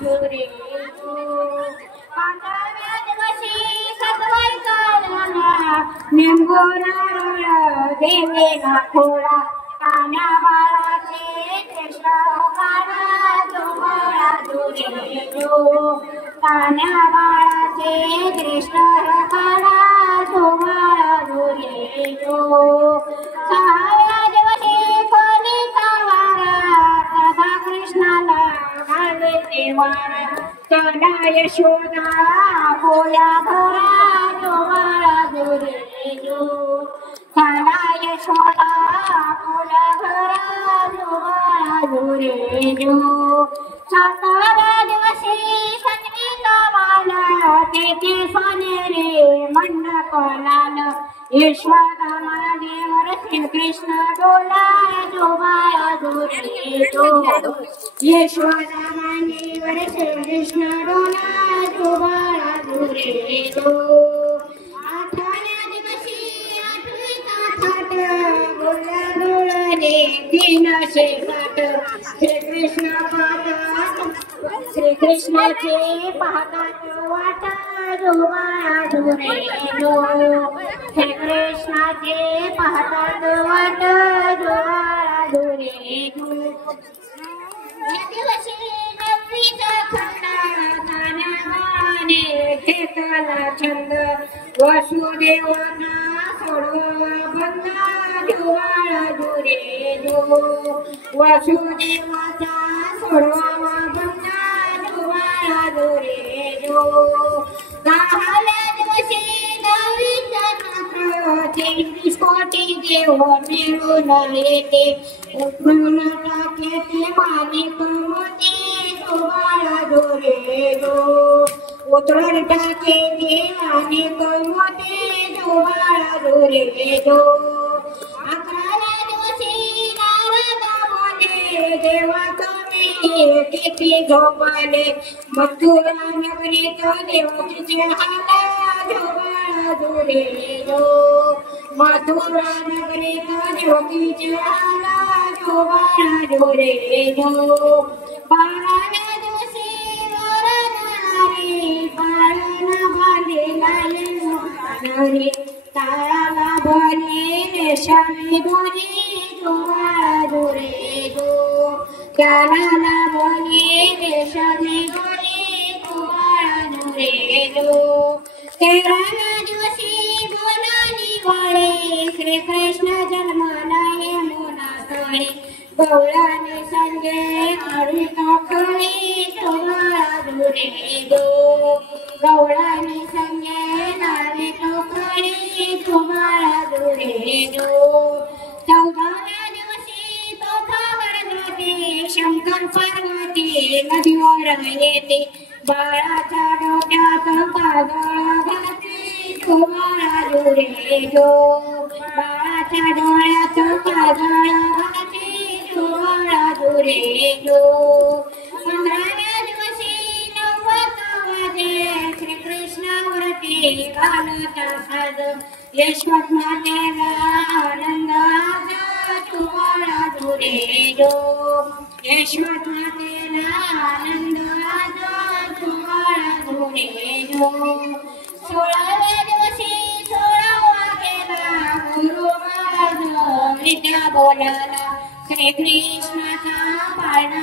धुरे पांढऱ्या दिवशी सतवाई काढला निंबोरा देवेला थोडा कान्या बाळाचे कृष्ण काढा तुम्हाला धुरे कान्या बाळाचे कृष्ण काढा तुम्हाला धुरे सहाव्या दिवशी कोणीचा वारा राधा कृष्णाला घाले देवारा चला यशोदा बोया धरा तुम्हाला धुरे चला यशोदा बोया धरा तुम्हाला धुरे साताव्या दिवशी संगीता वाला तेथे सोनेरे मंडप लाल यशोदा महादेवर श्रीकृष्ण डोला तुम्हाला धुरे यशोदा महादेवर श्रीकृष्ण डोला तुम्हाला धुरे आठव्या दिवशी आठवीचा थाट गोळ्या डोळ्याने तीनशे घाट श्रीकृष्ण पाहतात श्रीकृष्णाचे पाहतात वाट तुम्हाला धुरे श्रीकृष्णाचे पाहतात वाट तुम्हाला धुरे खेताला छंद वसुदेवाना सोडवा बंदा तुम्हाला धुरे वसुदेवाचा सोडवा बंदा तुम्हाला धुरे दहाव्या दिवशी दहावीचा मात्र 33 कोटी देव मिळून येते उठून टाकेते माणिक मोती तुम्हाला धुरे उतरून टाकेते माणिक मोती तुम्हाला धुरे 11व्या दिवशी नारद बोले देवा तुम्ही किती झोपाले मथुरा नगरीत देवाचे हात तुम्हाला धुरे मथुरा नगरीत देवाचे हात तुम्हाला धुरे 12व्या दिवशी वरनारी बाळाला बांधलेला येणारी ताळाला भरे रेशमी दोरी तुम्हाला धुरे ताळाला भरे रेशमी दोरी तुम्हाला धुरे 13व्या दिवशी बोलानी वाळे श्रीकृष्ण जन्माला यमुना काळे गवळाने संगे काढी काखळी तुम्हाला धुरे गवळाने संगे नारी काखळी तुम्हाला धुरे 14व्या दिवशी तोफावर नदी शंकर पार्वती नदीवर येते बाळाच्या डोक्यात काजळ घालते तुम्हाला धुरे बाळाच्या डोळ्यात काजळ घालते तुम्हाला धुरे 15व्या दिवशी नववाद्ये श्रीकृष्णावरती घालता साज यशवंत मातेला आनंदाचा तुम्हाला धुरे यशवंत मातेला आनंदाचा तुम्हाला धुरे 16व्या दिवशी 16वा गेला गुरु महाराज विद्या बोलाला श्रीकृष्णाचा पाळणा